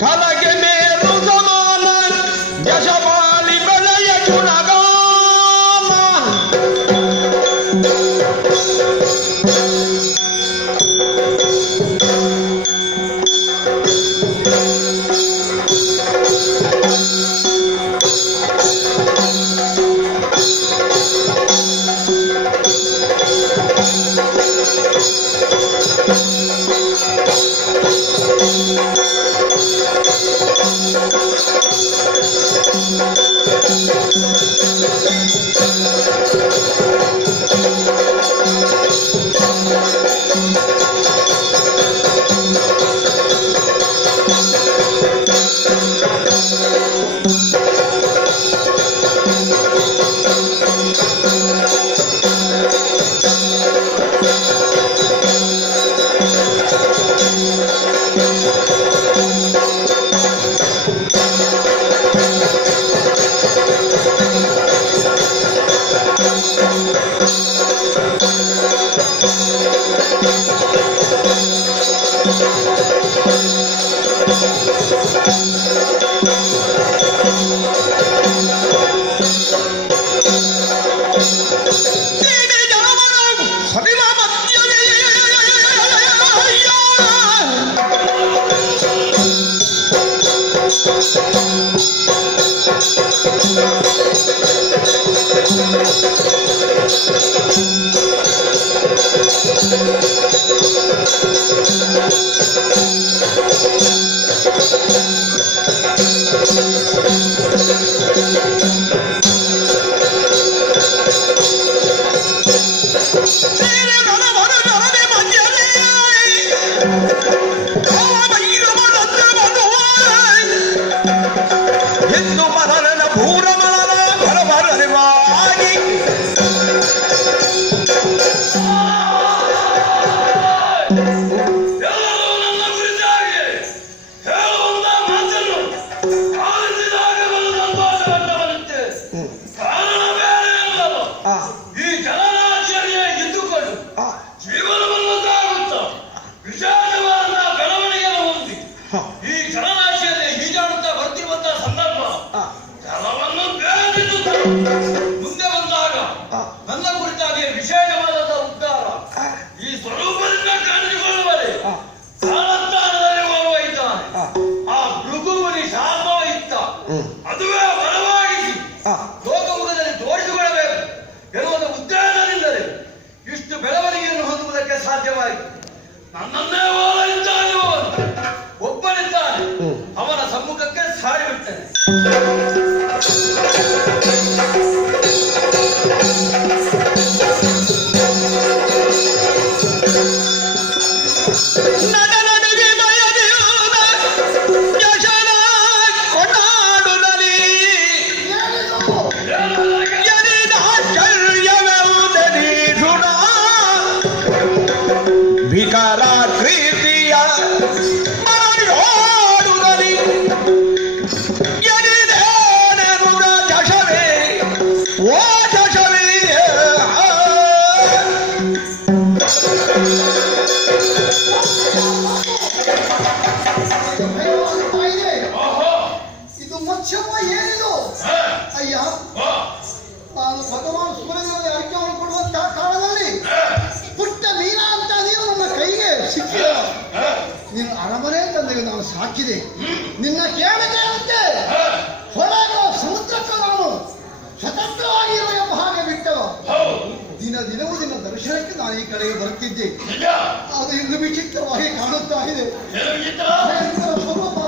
ಕಲಗೆ ಮೇರು ಸಮಾನ ಯಶಪಾಲಿ ಬೆಳೆಯ ಗುಣಗಾನ ಮುಂದೆ ಬಂದಾಗ ನನ್ನ ಕುರಿತಾಗಿ ವಿಶೇಷವಾದ ಉದ್ಧಾರ ಈ ಸ್ವರೂಪದಿಂದ ಕಾಣಿಸಿಕೊಳ್ಳುವರೆ ಕಾಲಸ್ಥಾನದಲ್ಲಿ ಹೋಗುವ ಇದ್ದಾನೆ. ಆ ಭೃಗುಮುನಿ ಶಾಪ ಇತ್ತ ಅದುವೇ ಬಲವಾಗಿಸಿ ಲೋಕಮುಖದಲ್ಲಿ ತೋರಿಸಿಕೊಳ್ಳಬೇಕು ಎನ್ನುವ ಉದ್ದೇಶದಿಂದಲೇ ಇಷ್ಟು ಬೆಳವಣಿಗೆಯನ್ನು ಹೊಂದುವುದಕ್ಕೆ ಸಾಧ್ಯವಾಯಿತು. ನನ್ನನ್ನೇ ಓಲಲಿದ್ದಾನೆ, ಒಬ್ಬನಿದ್ದಾನೆ, ಅವನ ಸಮ್ಮುಖಕ್ಕೆ ಸಾರಿ ಬಿಡ್ತೇನೆ. ಸಾಕಿದೆ ನಿನ್ನ ಕೇಳಿದಂತೆ ಹೊರಗೋ ಸಮುದ್ರಕ್ಕೆ ನಾನು ಸ್ವತಂತ್ರವಾಗಿರುವ ಎಂಬ ಹಾಗೆ ಬಿಟ್ಟವ. ದಿನವೂ ನಿನ್ನ ದರ್ಶನಕ್ಕೆ ನಾನು ಈ ಕಡೆಗೆ ಬರುತ್ತಿದ್ದೆ. ಅದು ಇನ್ನು ವಿಚಿತ್ರವಾಗಿ ಕಾಣುತ್ತಾ ಇದೆ. ಸ್ವರೂಪ